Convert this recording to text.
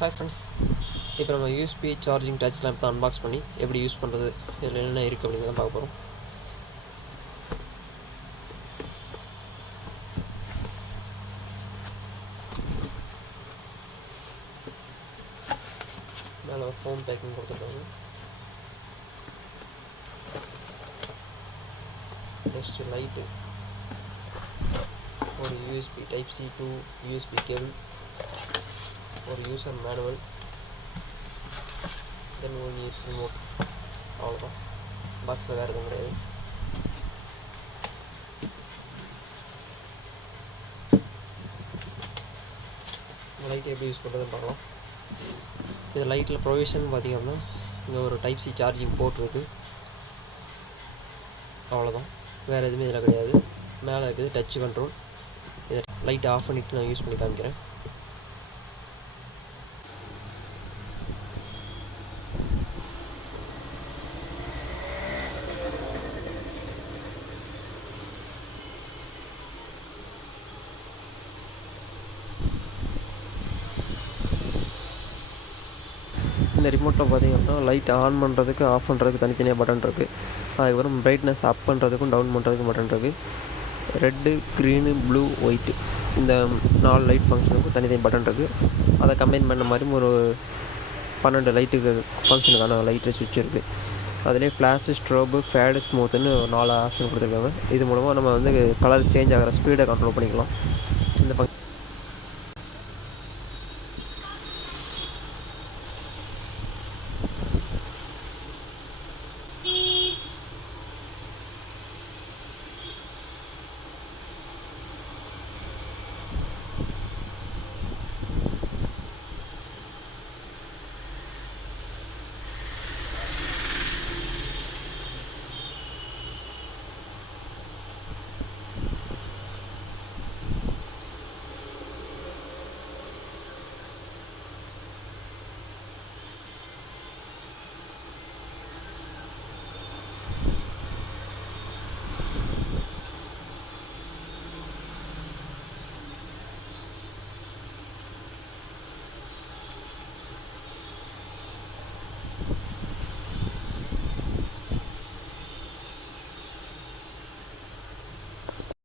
Hi friends, இப்போ நம்ம USB charging touch lamp தான் அன்பாக்ஸ் பண்ணி எப்படி யூஸ் பண்ணுறது, இதில் என்ன இருக்குது அப்படிங்கிறத பார்க்க போகிறோம். மேலே ஒரு ஃபோன் பேக்கிங் கொடுத்துருக்காங்க. நெக்ஸ்ட்டு லைட்டு, ஒரு USB type C to USB cable, ஒரு யூசர் மேனுவல், தென் ஒரு ரிமோட். அவ்வளோதான், பாக்ஸில் வேறு எதுவும் கிடையாது. லைட் எப்படி யூஸ் பண்ணுறதுன்னு பார்க்கலாம். இது லைட்டில் ப்ரொவிஷன் பார்த்திங்க அப்படின்னா இங்கே ஒரு டைப் சி சார்ஜிங் போர்ட் இருக்குது. அவ்வளோதான், வேறு எதுவுமே இதில் கிடையாது. மேலே இருக்குது டச் கண்ட்ரோல். இதை லைட்டை ஆஃப் பண்ணிவிட்டு நான் யூஸ் பண்ணி காமிக்கிறேன். இந்த ரிமோட்டில் பார்த்திங்க அப்படின்னா லைட் ஆன் பண்ணுறதுக்கு ஆஃப் பண்ணுறதுக்கு தனித்தனியாக பட்டன் இருக்குது. அதுக்கப்புறம் பிரைட்னஸ் அப் பண்ணுறதுக்கும் டவுன் பண்ணுறதுக்கும் பட்டன் இருக்குது. ரெட்டு, க்ரீனு, ப்ளூ, ஒயிட்டு, இந்த 4 லைட் ஃபங்க்ஷனுக்கும் தனித்தனி பட்டன் இருக்குது. அதை கம்பைன் பண்ண மாதிரி ஒரு 12 லைட்டுக்கு ஃபங்க்ஷனுக்கான லைட்டு சுவிட்ச் இருக்குது. அதிலே ஃப்ளாஷு, ஸ்ட்ரோபு, ஃபேடு, ஸ்மூத்துன்னு 4 ஆப்ஷன் கொடுத்துருக்காங்க. இது மூலமாக நம்ம கலர் சேஞ்ச் ஆகிற ஸ்பீடை கண்ட்ரோல் பண்ணிக்கலாம்.